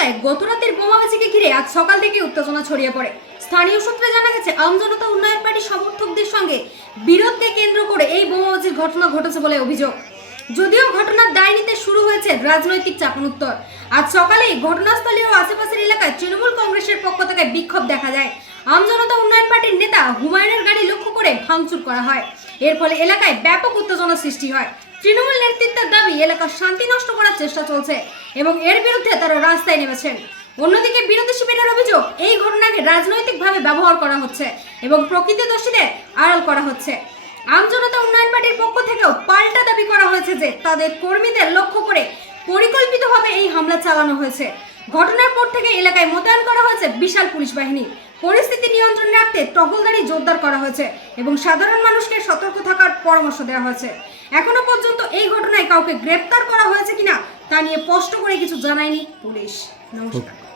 এলাকায় গতরাতের বোমাবাজিকে ঘিরে আজ সকাল থেকে উত্তেজনা ছড়িয়ে পড়ে। স্থানীয় সূত্রে জানা গেছে, আমজনতা উন্নয়ন পার্টির সমর্থকদের সঙ্গে বিরোধকে কেন্দ্র করে এই বোমাবাজির ঘটনা ঘটেছে বলে অভিযোগ। যদিও ঘটনার দায় নিতে শুরু হয়েছে রাজনৈতিক চাপানোত্তর। আজ সকালেই ঘটনাস্থলে ও আশেপাশের এলাকায় তৃণমূল কংগ্রেসের পক্ষ থেকে বিক্ষোভ দেখা যায়। আমজনতা উন্নয়ন পার্টির নেতা হুমায়ুনের গাড়ি লক্ষ্য করে ভাঙচুর করা হয়। এর ফলে এলাকায় ব্যাপক উত্তেজনা সৃষ্টি হয়। তৃণমূল নেতৃত্বের দাবি, এলাকার শান্তি নষ্ট করার চেষ্টা চলছে এবং এর বিরুদ্ধে তারা রাস্তায় নেমেছেন। অন্যদিকে বিরোধী শিবিরের অভিযোগ, এই ঘটনাকে রাজনৈতিকভাবে ব্যবহার করা হচ্ছে এবং প্রকৃত দোষীদের আড়াল করা হচ্ছে। আমজনতা উন্নয়ন পার্টির পক্ষ থেকেও পাল্টা দাবি করা হয়েছে যে তাদের কর্মীদের লক্ষ্য করে পরিকল্পিতভাবে এই হামলা চালানো হয়েছে। ঘটনার পর থেকে এলাকায় মোতায়েন করা হয়েছে বিশাল পুলিশ বাহিনী। পরিস্থিতি নিয়ন্ত্রণে রাখতে টহলদারি জোরদার করা হয়েছে এবং সাধারণ মানুষকে সতর্ক থাকার পরামর্শ দেওয়া হয়েছে। এখনো পর্যন্ত এই ঘটনায় কাউকে গ্রেপ্তার করা হয়েছে কিনা তা নিয়ে স্পষ্ট করে কিছু জানায়নি পুলিশ। নমস্কার।